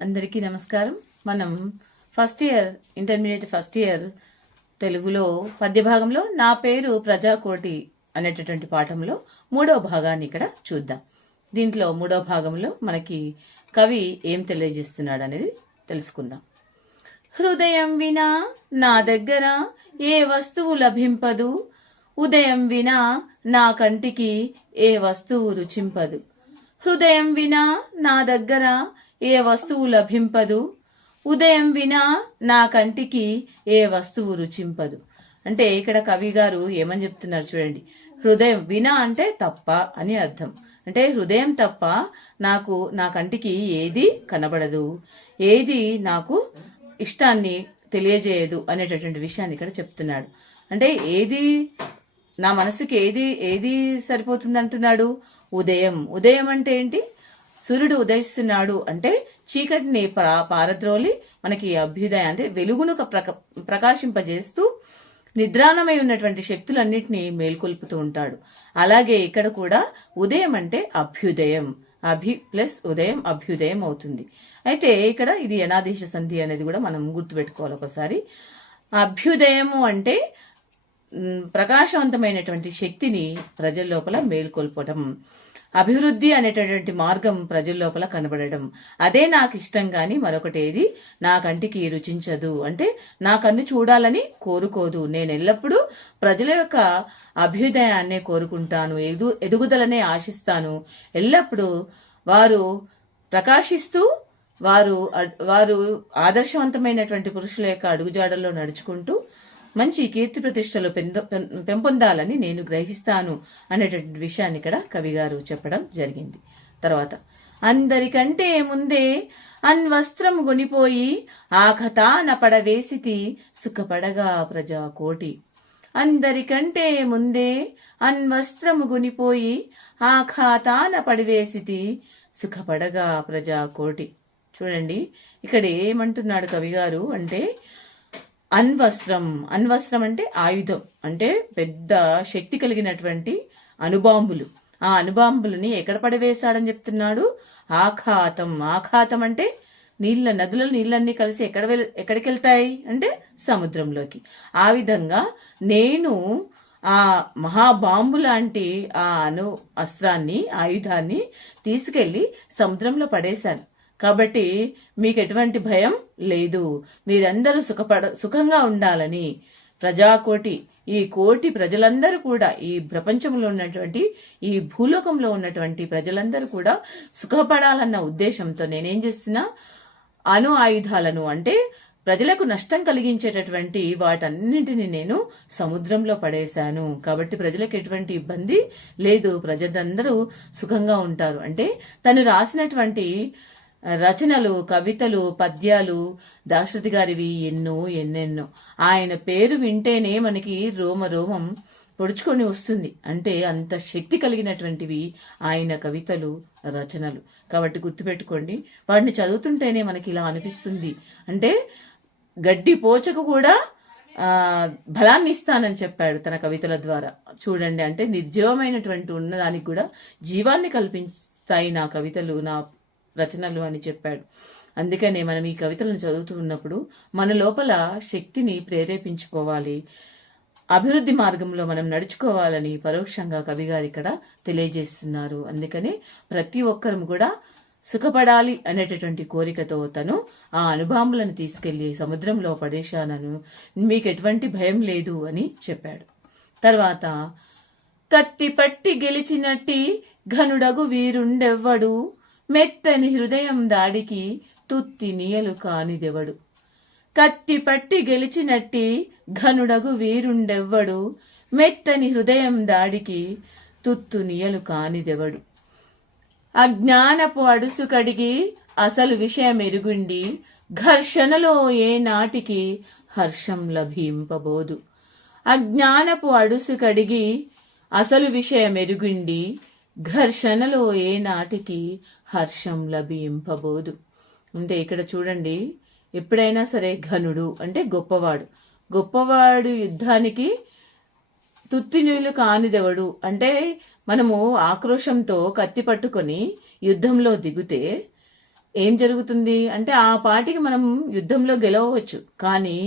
అందరికీ నమస్కారం. మనం first year intermediate first year తెలుగులో పద్య భాగంలో నా పేరు ప్రజాకోటి అనేటటువంటి పాఠంలో మూడవ భాగాన్ని ఇక్కడ చూద్దాం. దీంట్లో మూడవ భాగంలో మనకి కవి ఏం తెలియజేస్తున్నాడు అనేది తెలుసుకుందాం. హృదయం వినా నా దగ్గర ఏ వస్తువు లభింపదు, ఉదయం వినా నా కంటికి ఏ వస్తువు రుచింపదు. హృదయం వినా నా దగ్గర ఏ వస్తువు లభింపదు, ఉదయం వినా నా కంటికి ఏ వస్తువు రుచింపదు. అంటే ఇక్కడ కవి గారు ఏమని చెప్తున్నారు చూడండి. హృదయం వినా అంటే తప్ప అని అర్థం. అంటే హృదయం తప్ప నాకు నా కంటికి ఏది కనబడదు, ఏది నాకు ఇష్టాన్ని తెలియజేయదు అనేటటువంటి విషయాన్ని ఇక్కడ చెప్తున్నాడు. అంటే ఏది నా మనసుకి ఏది ఏది సరిపోతుంది అంటున్నాడు. ఉదయం. ఉదయం అంటే ఏంటి? సూర్యుడు ఉదయిస్తున్నాడు అంటే చీకటిని పారద్రోలి మనకి అభ్యుదయ అంటే వెలుగును ప్రకాశింపజేస్తూ నిద్రాణమై ఉన్నటువంటి శక్తులన్నింటినీ మేల్కొల్పుతూ ఉంటాడు. అలాగే ఇక్కడ కూడా ఉదయం అంటే అభ్యుదయం. అభి ప్లస్ ఉదయం అభ్యుదయం అవుతుంది. అయితే ఇక్కడ ఇది యనాదేశ సంధి అనేది కూడా మనం గుర్తుపెట్టుకోవాలి ఒకసారి. అభ్యుదయము అంటే ప్రకాశవంతమైనటువంటి శక్తిని ప్రజల లోపల మేల్కొల్పడం, అభివృద్ధి అనేటటువంటి మార్గం ప్రజల లోపల కనబడడం. అదే నాకు ఇష్టం గాని మరొకటి ఏది నా కంటికి రుచించదు. అంటే నా కన్ను చూడాలని కోరుకోదు. నేను ఎల్లప్పుడూ ప్రజల యొక్క అభ్యుదయాన్నే కోరుకుంటాను, ఎదుగుదలనే ఆశిస్తాను. ఎల్లప్పుడూ వారు ప్రకాశిస్తూ వారు ఆదర్శవంతమైనటువంటి పురుషుల యొక్క అడుగుజాడల్లో నడుచుకుంటూ మంచి కీర్తి ప్రతిష్టలు పెంపొందాలని నేను గ్రహిస్తాను అనేటువంటి విషయాన్ని ఇక్కడ కవి గారు చెప్పడం జరిగింది. తర్వాత అందరికంటే ముందే అన్వస్త్రం గొనిపోయి ఆఖతాన పడవేసితి సుఖపడగా ప్రజా కోటి. అందరికంటే ముందే అన్వస్త్రము గొనిపోయి ఆఖాతాన పడివేసితి సుఖపడగా ప్రజా కోటి. చూడండి ఇక్కడ ఏమంటున్నాడు కవి గారు అంటే అన్వస్త్రం. అన్వస్త్రం అంటే ఆయుధం, అంటే పెద్ద శక్తి కలిగినటువంటి అణుబాంబులు. ఆ అణుబాంబులని ఎక్కడ పడవేశాడని చెప్తున్నాడు? ఆఘాతం. ఆఘాతం అంటే నదుల నీళ్ళన్నీ కలిసి ఎక్కడికి వెళ్తాయి అంటే సముద్రంలోకి. ఆ విధంగా నేను ఆ మహాబాంబు లాంటి ఆ అస్త్రాన్ని ఆయుధాన్ని తీసుకెళ్లి సముద్రంలో పడేశాను. కాబట్టి మీకు ఎటువంటి భయం లేదు, మీరందరూ సుఖంగా ఉండాలని ప్రజాకోటి, ఈ కోటి ప్రజలందరూ కూడా, ఈ ప్రపంచంలో ఉన్నటువంటి ఈ భూలోకంలో ఉన్నటువంటి ప్రజలందరూ కూడా సుఖపడాలన్న ఉద్దేశంతో నేనేం చేస్తున్నా, అణు ఆయుధాలను అంటే ప్రజలకు నష్టం కలిగించేటటువంటి వాటన్నింటినీ నేను సముద్రంలో పడేశాను. కాబట్టి ప్రజలకు ఎటువంటి ఇబ్బంది లేదు, ప్రజలందరూ సుఖంగా ఉంటారు. అంటే తను రాసినటువంటి రచనలు, కవితలు, పద్యాలు దాశరథి గారివి ఎన్నెన్నో. ఆయన పేరు వింటేనే మనకి రోమం పొడుచుకొని వస్తుంది. అంటే అంత శక్తి కలిగినటువంటివి ఆయన కవితలు, రచనలు. కాబట్టి గుర్తుపెట్టుకోండి, వాటిని చదువుతుంటేనే మనకి ఇలా అనిపిస్తుంది. అంటే గడ్డి పోచకు కూడా బలాన్ని ఇస్తానని చెప్పాడు తన కవితల ద్వారా. చూడండి, అంటే నిర్జీవమైనటువంటి ఉన్నదానికి కూడా జీవాన్ని కల్పిస్తాయి నా కవితలు, నా రచనలు అని చెప్పాడు. అందుకనే మనం ఈ కవితలను చదువుతూ ఉన్నప్పుడు మన లోపల శక్తిని ప్రేరేపించుకోవాలి, అభివృద్ధి మార్గంలో మనం నడుచుకోవాలని పరోక్షంగా కవి గారు ఇక్కడ తెలియజేస్తున్నారు. అందుకనే ప్రతి ఒక్కరం కూడా సుఖపడాలి అనేటటువంటి కోరికతో తను ఆ అణుబాంబులను తీసుకెళ్లి సముద్రంలో పడేశానను, మీకు ఎటువంటి భయం లేదు అని చెప్పాడు. తర్వాత కత్తి పట్టి గెలిచినట్టి ఘనుడగు వీరుండెవ్వడు, మెత్తని హృదయం దాడికి తుత్తి నీయలు కానిదెవడు. కత్తి పట్టి గెలిచినట్టి ఘనుడగు వీరుండెవ్వడు, మెత్తని హృదయం దాడికి తుత్తు నీయలు కానిదెవడు. అజ్ఞానపు అడుసు కడిగి అసలు విషయం ఎరుగుండి, ఘర్షణలో ఏ నాటికి హర్షం లభింపబోదు. అజ్ఞానపు అడుసు కడిగి అసలు విషయం ఎరుగుండి, ఘర్షణలో ఏ నాటికి హర్షం లభింపబోదు. అంటే ఇక్కడ చూడండి, ఎప్పుడైనా సరే ఘనుడు అంటే గొప్పవాడు యుద్ధానికి తుత్తినీళ్లు కానిదెవడు. అంటే మనము ఆక్రోశంతో కత్తి పట్టుకొని యుద్ధంలో దిగితే ఏం జరుగుతుంది అంటే ఆ పాటికి మనం యుద్ధంలో గెలవవచ్చు, కానీ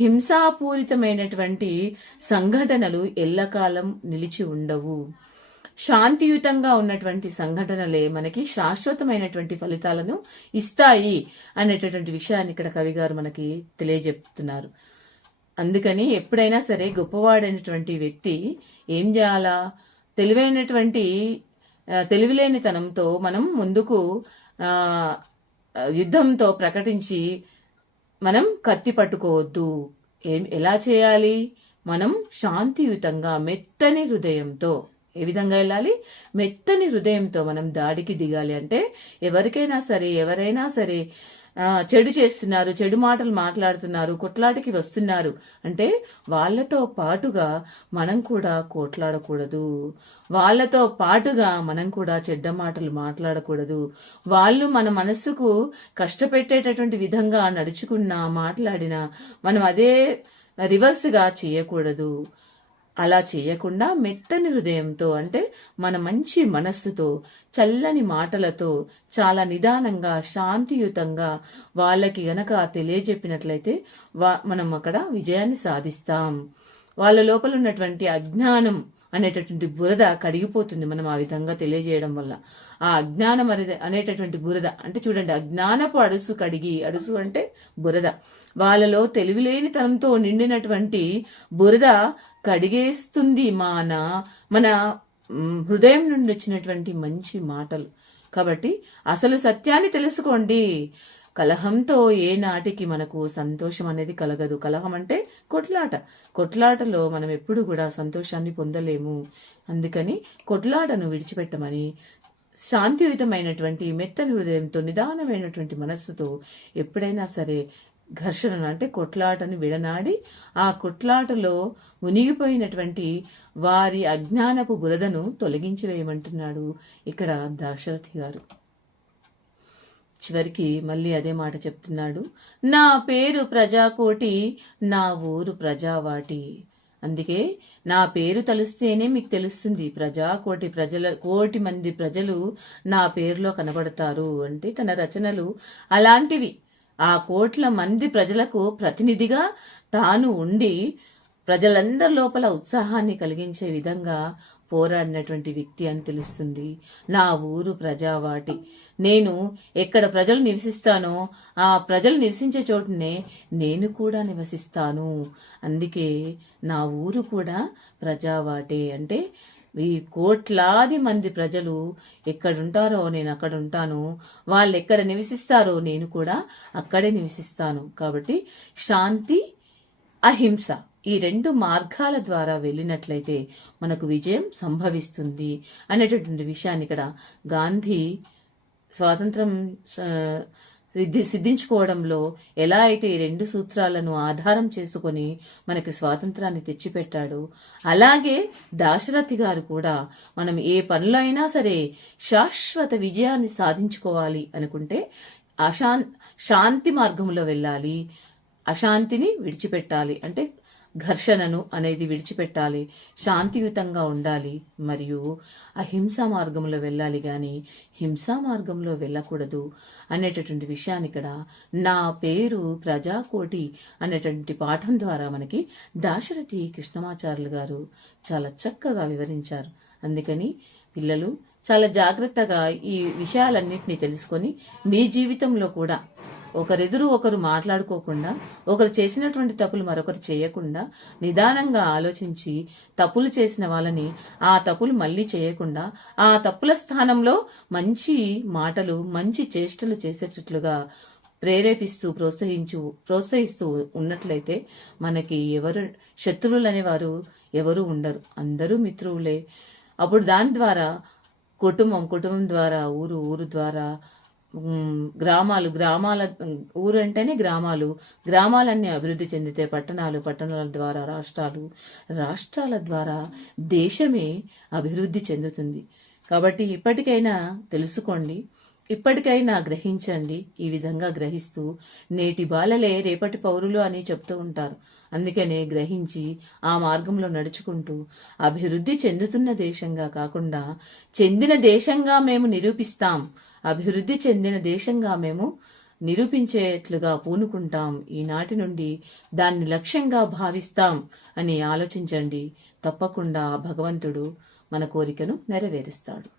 హింసాపూరితమైనటువంటి సంఘటనలు ఎల్లకాలం నిలిచి ఉండవు. శాంతియుతంగా ఉన్నటువంటి సంఘటనలే మనకి శాశ్వతమైనటువంటి ఫలితాలను ఇస్తాయి అనేటటువంటి విషయాన్ని ఇక్కడ కవి గారు మనకి తెలియజెప్తున్నారు. అందుకని ఎప్పుడైనా సరే గొప్పవాడైనటువంటి వ్యక్తి ఏం చేయాలా, తెలివిలేనితనంతో మనం ముందుకు యుద్ధంతో ప్రకటించి మనం కత్తి పట్టుకోవద్దు. ఎలా చేయాలి? మనం శాంతియుతంగా మెత్తని హృదయంతో ఏ విధంగా వెళ్ళాలి? మెత్తని హృదయంతో మనం దాడికి దిగాలి. అంటే ఎవరైనా సరే చెడు చేస్తున్నారు, చెడు మాటలు మాట్లాడుతున్నారు, కొట్లాటికి వస్తున్నారు అంటే వాళ్ళతో పాటుగా మనం కూడా కొట్లాడకూడదు. వాళ్ళతో పాటుగా మనం కూడా చెడ్డ మాటలు మాట్లాడకూడదు. వాళ్ళు మన మనస్సుకు కష్టపెట్టేటటువంటి విధంగా నడుచుకున్నా, మాట్లాడినా మనం అదే రివర్స్గా చేయకూడదు. అలా చేయకుండా మెత్తని హృదయంతో అంటే మన మంచి మనస్సుతో, చల్లని మాటలతో, చాలా నిదానంగా, శాంతియుతంగా వాళ్ళకి గనక తెలియజెప్పినట్లయితే మనం అక్కడ విజయాన్ని సాధిస్తాం. వాళ్ళ లోపల ఉన్నటువంటి అజ్ఞానం అనేటటువంటి బురద కడిగిపోతుంది మనం ఆ విధంగా తెలియజేయడం వల్ల. ఆ అజ్ఞానం అనేటటువంటి బురద అంటే చూడండి, అజ్ఞానపు అడుసు అంటే బురద. వాళ్ళలో తెలివిలేనితనంతో నిండినటువంటి బురద కడిగేస్తుంది మన హృదయం నుండి వచ్చినటువంటి మంచి మాటలు. కాబట్టి అసలు సత్యాన్ని తెలుసుకోండి. కలహంతో ఏ నాటికి మనకు సంతోషం అనేది కలగదు. కలహం అంటే కొట్లాటలో మనం ఎప్పుడు కూడా సంతోషాన్ని పొందలేము. అందుకని కొట్లాటను విడిచిపెట్టమని, శాంతియుతమైనటువంటి మెత్తని హృదయంతో, నిదానమైనటువంటి మనస్సుతో ఎప్పుడైనా సరే ఘర్షణను అంటే కొట్లాటను విడనాడి ఆ కొట్లాటలో మునిగిపోయినటువంటి వారి అజ్ఞానపు బురదను తొలగించి వేయమంటున్నాడు ఇక్కడ దాశరథి గారు. చివరికి మళ్ళీ అదే మాట చెప్తున్నాడు, నా పేరు ప్రజాకోటి, నా ఊరు ప్రజావాటి. అందుకే నా పేరు తలుస్తేనే మీకు తెలుస్తుంది. కోటి మంది ప్రజలు నా పేరులో కనబడతారు అంటే తన రచనలు అలాంటివి. ఆ కోట్ల మంది ప్రజలకు ప్రతినిధిగా తాను ఉండి ప్రజలందరి లోపల ఉత్సాహాన్ని కలిగించే విధంగా పోరాడినటువంటి వ్యక్తి అని తెలుస్తుంది. నా ఊరు ప్రజావాటి. నేను ఎక్కడ ప్రజలు నివసిస్తానో ఆ ప్రజలు నివసించే చోటునే నేను కూడా నివసిస్తాను. అందుకే నా ఊరు కూడా ప్రజావాటే. అంటే ఈ కోట్లాది మంది ప్రజలు ఎక్కడుంటారో నేను అక్కడ ఉంటాను, వాళ్ళు ఎక్కడ నివసిస్తారో నేను కూడా అక్కడే నివసిస్తాను. కాబట్టి శాంతి, అహింస ఈ రెండు మార్గాల ద్వారా వెళ్ళినట్లయితే మనకు విజయం సంభవిస్తుంది అనేటటువంటి విషయాన్ని ఇక్కడ గాంధీ స్వాతంత్రం సిద్ధించుకోవడంలో ఎలా అయితే ఈ రెండు సూత్రాలను ఆధారం చేసుకొని మనకి స్వాతంత్రాన్ని తెచ్చిపెట్టాడో, అలాగే దాశరథి గారు కూడా మనం ఏ పనులు అయినా సరే శాశ్వత విజయాన్ని సాధించుకోవాలి అనుకుంటే శాంతి మార్గంలో వెళ్ళాలి, అశాంతిని విడిచిపెట్టాలి. అంటే ఘర్షణను అనేది విడిచిపెట్టాలి, శాంతియుతంగా ఉండాలి, మరియు అహింసా మార్గంలో వెళ్ళాలి, కానీ హింసా మార్గంలో వెళ్ళకూడదు అనేటటువంటి విషయాన్ని ఇక్కడ నా పేరు ప్రజాకోటి అనేటువంటి పాఠం ద్వారా మనకి దాశరథి కృష్ణమాచార్యులు గారు చాలా చక్కగా వివరించారు. అందుకని పిల్లలు చాలా జాగ్రత్తగా ఈ విషయాలన్నింటినీ తెలుసుకొని మీ జీవితంలో కూడా ఒకరెదురు ఒకరు మాట్లాడుకోకుండా, ఒకరు చేసినటువంటి తప్పులు మరొకరు చేయకుండా నిదానంగా ఆలోచించి తప్పులు చేసిన వాళ్ళని ఆ తప్పులు మళ్ళీ చేయకుండా ఆ తప్పుల స్థానంలో మంచి మాటలు, మంచి చేష్టలు చేసేటట్లుగా ప్రేరేపిస్తూ ప్రోత్సహిస్తూ ఉన్నట్లయితే మనకి ఎవరు శత్రువులు అనేవారు ఎవరు ఉండరు, అందరూ మిత్రువులే. అప్పుడు దాని ద్వారా కుటుంబం ద్వారా ఊరు ద్వారా ఊరు అంటేనే గ్రామాలన్నీ అభివృద్ధి చెందితే పట్టణాల ద్వారా రాష్ట్రాల ద్వారా దేశమే అభివృద్ధి చెందుతుంది. కాబట్టి ఇప్పటికైనా తెలుసుకోండి, ఇప్పటికైనా గ్రహించండి. ఈ విధంగా గ్రహిస్తూ నేటి బాలలే రేపటి పౌరులు అని చెప్తూ ఉంటారు. అందుకనే గ్రహించి ఆ మార్గంలో నడుచుకుంటూ అభివృద్ధి చెందుతున్న దేశంగా కాకుండా చెందిన దేశంగా మేము నిరూపిస్తాం అభివృద్ధి చెందిన దేశంగా మేము నిరూపించేట్లుగా పూనుకుంటాం. ఈనాటి నుండి దాన్ని లక్ష్యంగా భావిస్తాం అని ఆలోచించండి. తప్పకుండా భగవంతుడు మన కోరికను నెరవేరుస్తాడు.